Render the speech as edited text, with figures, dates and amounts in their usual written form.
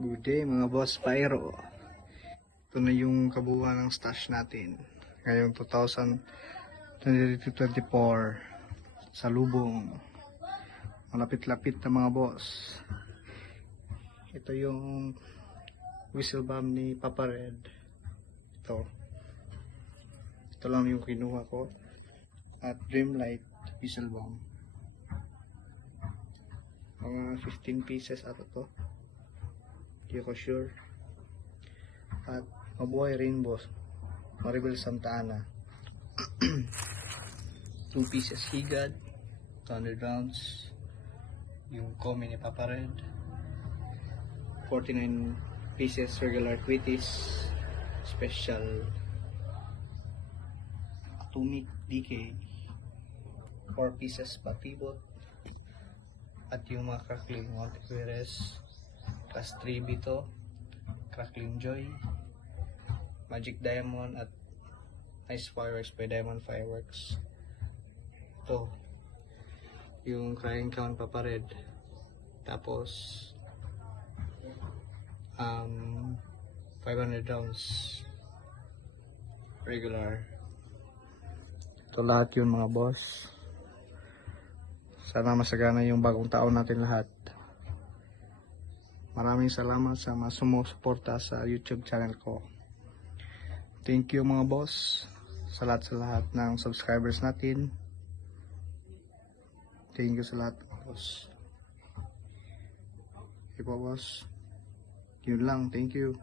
Good day mga boss Pyro. Ito na yung kabuuan ng stash natin ngayong 2024 sa Lubong. Malapit-lapit na mga boss. Ito yung whistle bomb ni Papa Red. Ito lang yung kinuha ko. At Dreamlight whistle bomb. Mga 15 pieces ata to. Hindi ko sure. At Mabuhay Rainbow Maribel Santa Ana. 2 pieces higad, 200 rounds. Yung Komi ni Papa Red. 49 pieces regular Quitties special Atomic DK. 4 pieces Patibot. At yung mga crackling Montequeres Class 3B to, Crackling Joy, Magic Diamond at Nice Fireworks by Diamond Fireworks. Ito yung Crying Count Papa Red. Tapos 500 rounds regular. Ito lahat yun mga boss. Sana masagana yung bagong taon natin lahat. Maraming salamat sa mga sumusuporta sa YouTube channel ko. Thank you mga boss sa lahat ng subscribers natin. Thank you sa lahat boss. Okay po boss. Yun lang, thank you.